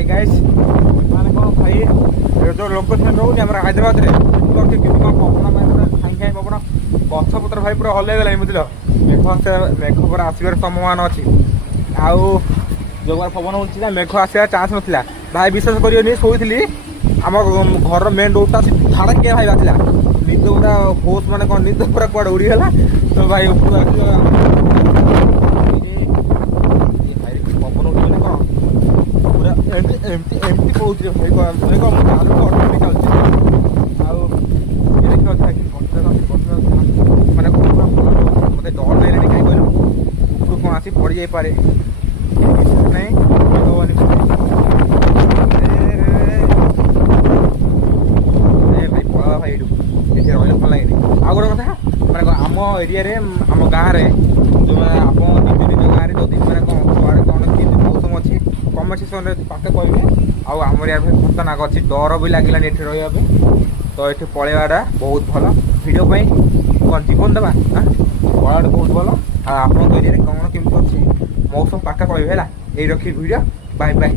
Hi guys माने कौन भाई जो लोकेशन रोनी आम हैदराबाद रे पवन मारे खाई खाई पवन गछ पत्र भाई पूरा हल्ले गला बुझल मेघ पूरा आसबार संभावना अच्छी आउ जो पवन हो मेघ आसार चान्स नाला भाई विश्वास करेनि शोली आम घर मेन रोडटा धाड़ा किए भाई बाजिला निद पूरा होश माने कौन निद पूरा कुआड़े उड़ीगला तो भाई पवन उठे कौन पूरा एमती पड़ोस भाई ऑटोमेटिक माने मत डर लगे कहीं कहलु उपरू कौन आसी पड़ जापे आउ गोटे कथा माने आम एरिया आम गाँव में जो आप निज निज गाँव में जदि मैंने कौन कौन कि मौसम अच्छी कमेंट सेक्शन में पाके कहे आम एरिया खतरनाक अच्छी डर भी लगे ये रहा तो ये पलैवाटा बहुत भल भिडियो कौन जीवन देवा पलैवाटा बहुत भल आप एरिया कौन केमती अच्छी मौसम पाके कहे है ये रखी भिडियो बाय बाय।